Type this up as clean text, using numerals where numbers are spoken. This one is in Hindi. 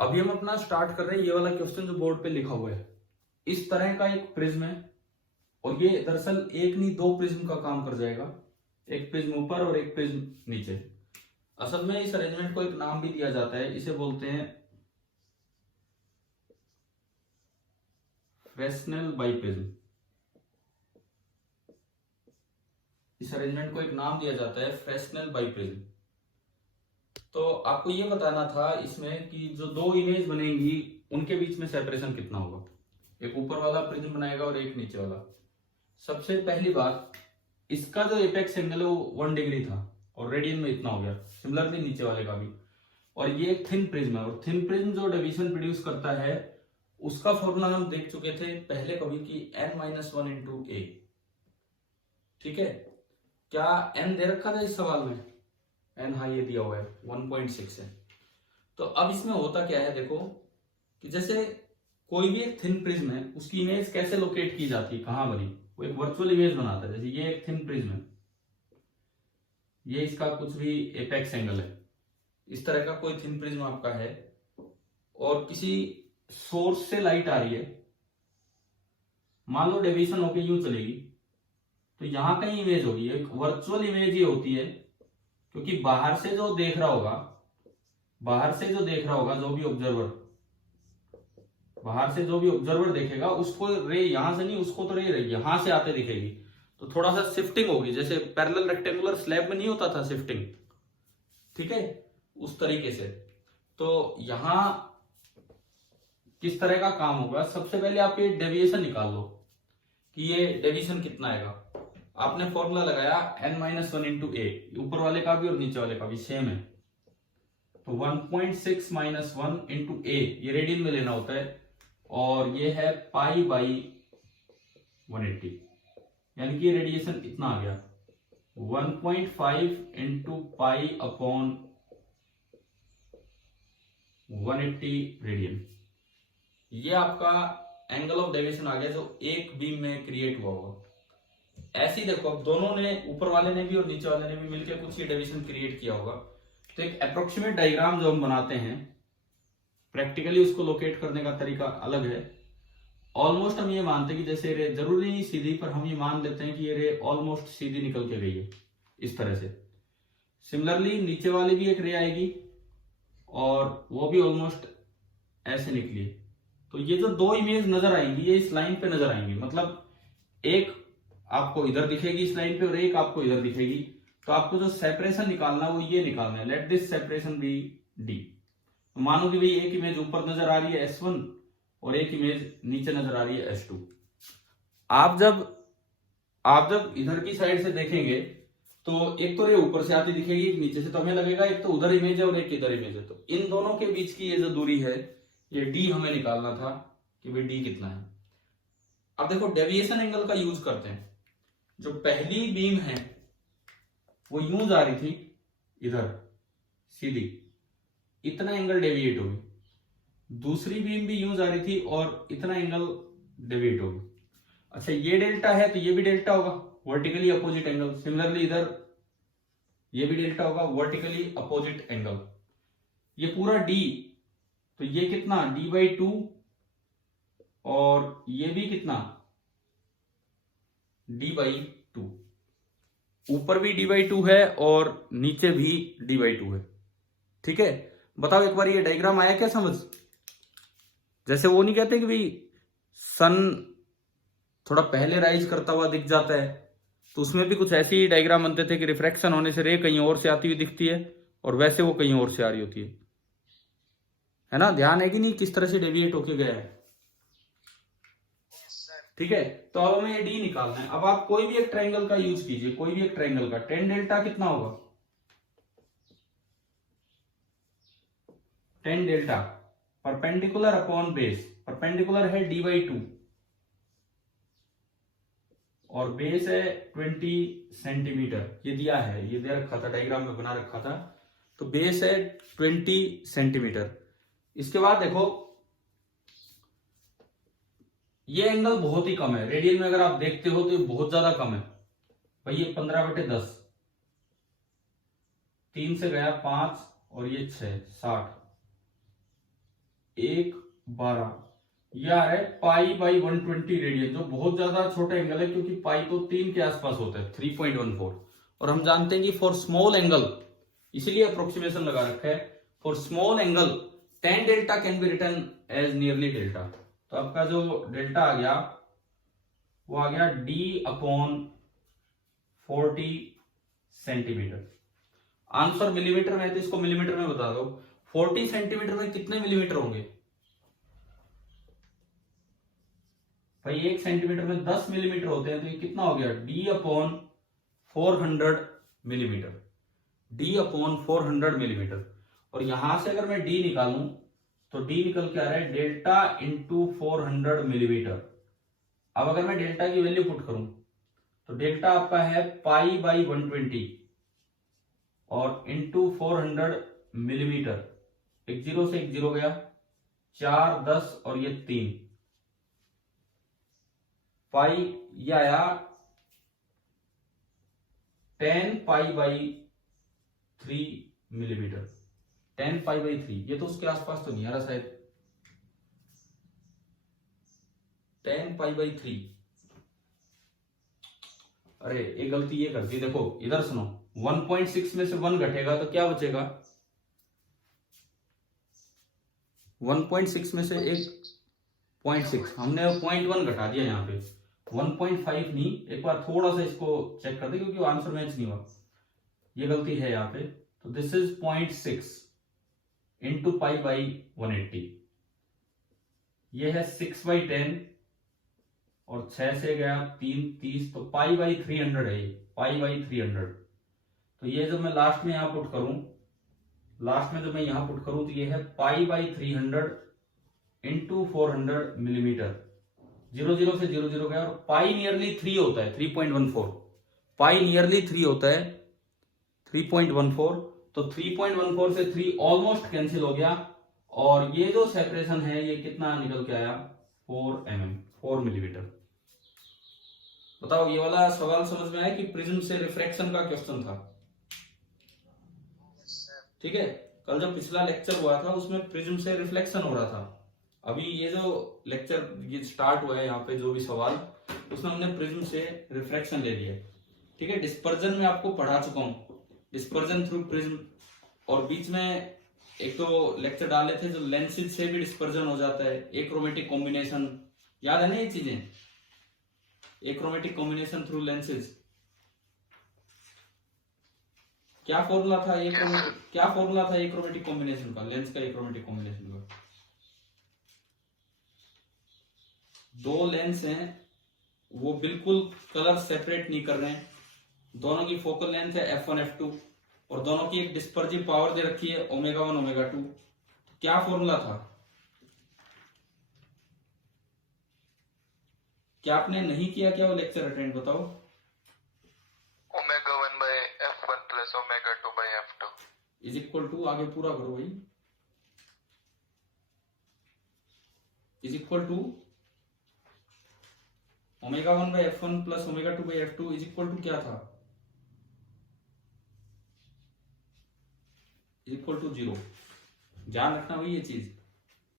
अभी हम अपना स्टार्ट कर रहे हैं। ये वाला क्वेश्चन जो बोर्ड पे लिखा हुआ है, इस तरह का एक प्रिज्म है और ये दरअसल एक नहीं दो प्रिज्म का काम कर जाएगा। एक प्रिज्म ऊपर और एक प्रिज्म नीचे। असल में इस अरेंजमेंट को एक नाम भी दिया जाता है, इसे बोलते हैं फ्रेस्नेल बाइप्रिज्म। इस अरेंजमेंट को एक नाम दिया जाता है फ्रेस्नेल बाइप्रिज्म। तो आपको ये बताना था इसमें कि जो दो इमेज बनेंगी उनके बीच में सेपरेशन कितना होगा। एक ऊपर वाला प्रिज्म बनाएगा और एक नीचे वाला। सबसे पहली बात, इसका जो एपेक्स एंगल है वो 1 डिग्री था और रेडियन में इतना हो गया। सिमिलरली नीचे वाले का भी। और ये एक थिन प्रिज्म है और थिन प्रिज्म जो डेविएशन प्रोड्यूस करता है उसका फॉर्मूला हम देख चुके थे पहले कभी कि n-1 इंटू ए। ठीक है, क्या n दे रखा था इस सवाल में? n हाँ ये दिया हुआ है 1.6 है। तो अब इसमें होता क्या है देखो कि जैसे कोई भी एक थिन प्रिज्म है उसकी इमेज कैसे लोकेट की जाती है, कहां बनी, वो एक वर्चुअल इमेज बनाता है। जैसे ये एक थिन प्रिज्म है, ये इसका कुछ भी एपेक्स एंगल है, इस तरह का कोई थिन प्रिज्म आपका है और किसी सोर्स से लाइट आ रही है, मान लो डेविएशन होके यूं चलेगी तो यहां कहीं इमेज होगी। एक वर्चुअल इमेज ये होती है क्योंकि बाहर से जो देख रहा होगा, जो भी ऑब्जर्वर, बाहर से जो भी ऑब्जर्वर देखेगा उसको रे यहां से नहीं, उसको तो रे यहां से आते दिखेगी। तो थोड़ा सा शिफ्टिंग होगी, जैसे पैरेलल रेक्टेंगुलर स्लैब में नहीं होता था शिफ्टिंग, ठीक है, उस तरीके से। तो यहां किस तरह का काम होगा, सबसे पहले आप ये डेविएशन निकाल लो कि ये डेविएशन कितना आएगा। आपने फॉर्मूला लगाया n-1 इंटू ए, ऊपर वाले का भी और नीचे वाले का भी सेम है। तो 1.6 माइनस 1 इंटू ए, ये रेडियन में लेना होता है और ये है पाई बाई 180, यानी कि रेडिएशन इतना आ गया 1.5 इंटू पाई अपॉन 180 रेडियन। ये आपका एंगल ऑफ डेविएशन आ गया जो एक बीम में क्रिएट हुआ होगा। ऐसे ही देखो, अब दोनों ने, ऊपर वाले ने भी और नीचे वाले ने भी मिलकर कुछ ही डेविएशन क्रिएट किया होगा। तो एक अप्रोक्सीमेट डायग्राम जो हम बनाते हैं, प्रैक्टिकली उसको लोकेट करने का तरीका अलग है। ऑलमोस्ट हम ये मानते हैं कि जैसे रे जरूरी नहीं सीधी, पर हम ये मान लेते हैं कि ये रे ऑलमोस्ट सीधी निकल के गई है इस तरह से। सिमिलरली नीचे वाली भी एक रे आएगी और वो भी ऑलमोस्ट ऐसे निकली। तो ये जो दो इमेज नजर आएंगी ये इस लाइन पे नजर आएंगी, मतलब एक आपको इधर दिखेगी इस लाइन पे और एक आपको इधर दिखेगी। तो आपको जो सेपरेशन निकालना वो ये निकालना है, let this separation B D. मानो कि भाई एक इमेज ऊपर नजर आ रही है S1 और एक इमेज नीचे नजर आ रही है S2। आप जब इधर की साइड से देखेंगे तो एक तो रे ऊपर से आती दिखेगी, एक नीचे से, तो हमें लगेगा एक तो उधर इमेज है और एक इधर इमेज है। तो इन दोनों के बीच की ये जो दूरी है ये डी हमें निकालना था कि भाई डी कितना है। अब देखो डेविएशन एंगल का यूज करते हैं। जो पहली बीम है वो यूं जा रही थी इधर सीधी, इतना एंगल डेविएट होगी। दूसरी बीम भी यूं जा रही थी और इतना एंगल डेविएट होगी। अच्छा, ये डेल्टा है तो ये भी डेल्टा होगा, वर्टिकली अपोजिट एंगल। सिमिलरली इधर ये भी डेल्टा होगा, वर्टिकली अपोजिट एंगल। ये पूरा डी, तो ये कितना d/2 और ये भी कितना d/2। ऊपर भी d/2 है और नीचे भी d/2 है। ठीक है, बताओ एक बार ये डायग्राम आया क्या समझ? जैसे वो नहीं कहते कि भाई सन थोड़ा पहले राइज करता हुआ दिख जाता है, तो उसमें भी कुछ ऐसे ही डायग्राम बनते थे कि रिफ्रैक्शन होने से रे कहीं और से आती हुई दिखती है और वैसे वो कहीं और से आ रही होती है ना? ध्यान है कि नहीं किस तरह से डेविएट होके गया है? ठीक है, तो अब हमें ये डी निकालना है। अब आप कोई भी एक ट्रायंगल का यूज कीजिए, कोई भी एक ट्रायंगल का, टेन डेल्टा कितना होगा? Tan delta perpendicular upon base. Perpendicular है d/2 और बेस है 20 सेंटीमीटर। ये दिया है, ये दे रखा था, डायग्राम में बना रखा था। तो बेस है 20 सेंटीमीटर। इसके बाद देखो ये एंगल बहुत ही कम है, रेडियन में अगर आप देखते हो तो ये बहुत ज्यादा कम है भाई। ये 15/10, 3 से गया 5 और ये 6, 60। 1/12 ये आ रहा है पाई बाई 120 रेडियन, जो बहुत ज्यादा छोटा एंगल है क्योंकि पाई तो 3 के आसपास होता है 3.14। और हम जानते हैं कि फॉर स्मॉल एंगल, इसीलिए अप्रोक्सीमेशन लगा रखा है, for small angle tan delta can be written as nearly delta. तो आपका जो डेल्टा आ गया वो आ गया d/40 सेंटीमीटर। आंसर मिलीमीटर में है तो इसको मिलीमीटर में बता दो। 40 सेंटीमीटर में कितने मिलीमीटर होंगे भाई? 1 सेंटीमीटर में 10 मिलीमीटर होते हैं, तो ये कितना हो गया d/400 मिलीमीटर, d/400 मिलीमीटर। और यहां से अगर मैं d निकालूं तो d निकल के आ रहा है डेल्टा इंटू 400 मिलीमीटर। अब अगर मैं डेल्टा की वैल्यू पुट करूं तो डेल्टा आपका है पाई बाई 120 और इंटू 400 मिलीमीटर। एक जीरो से एक जीरो गया, 4 10 और ये 3 पाई, ये आया 10 pi by 3 millimetre. 10 pi by 3, ये तो उसके आसपास तो नहीं आ रहा शायद। 10 पाई बाई 3, अरे एक गलती ये कर दी, देखो इधर सुनो, 1.6 में से 1 घटेगा तो क्या बचेगा? 1.6 में से 1.6, हमने 0.1 घटा दिया यहाँ पे, 1.5 नहीं। एक बार थोड़ा सा इसको चेक कर दे क्योंकि आंसर मैच नहीं हुआ, ये गलती है यहाँ पे। तो this is 0.6 into pi by 180, ये है 6/10 और 6 से गया 3 30, तो पाई बाई 300 है ये, पाई बाई 300। तो ये जब मैं लास्ट में यहां पुट करूं, लास्ट में जब मैं यहां पुट करूं तो ये है पाई बाई 300 इंटू 400 मिलीमीटर। 0 0 से 0 0 गया, और पाई नियरली 3 होता है 3.14, पाई नियरली 3 होता है 3.14। तो 3.14 से 3 ऑलमोस्ट कैंसिल हो गया, और ये जो सेपरेशन है ये कितना निकल के आया? 4 mm, 4 मिलीमीटर। बताओ ये वाला सवाल समझ में आया कि प्रिज्म से रिफ्रैक्शन का क्वेश्चन था? ठीक है, कल जो पिछला लेक्चर हुआ था उसमें प्रिज्म से रिफ्लेक्शन हो रहा था। अभी ये जो लेक्चर ये स्टार्ट हुआ है यहाँ पे जो भी सवाल, उसमें हमने प्रिज्म से रिफ्लेक्शन ले लिया। ठीक है, डिस्पर्जन में आपको पढ़ा चुका हूँ, डिस्पर्जन थ्रू प्रिज्म। और बीच में एक तो लेक्चर डाले थे जो लेंसेज से भी डिस्पर्जन हो जाता है, एक्रोमेटिक कॉम्बिनेशन, याद है ना ये चीजें? एक्रोमेटिक कॉम्बिनेशन थ्रू लेंसेज, क्या फॉर्मूला था क्या फॉर्मूला था एक्रोमेटिक कॉम्बिनेशन का, लेंस का एक्रोमेटिक कॉम्बिनेशन का? दो लेंस हैं, वो बिल्कुल कलर सेपरेट नहीं कर रहे हैं, दोनों की फोकल लेंथ है f1 f2 और दोनों की एक डिस्पर्जिव पावर दे रखी है ω1 ω2। क्या फॉर्मूला था? क्या आपने नहीं किया क्या वो लेक्चर अटेंड? बताओ। ω1/f1 + ω2/f2 is equal to, आगे पूरा करो भाई, is equal to ω1/f1 + ω2/f2 is equal to क्या था? Is equal to 0। ध्यान रखना भाई ये चीज।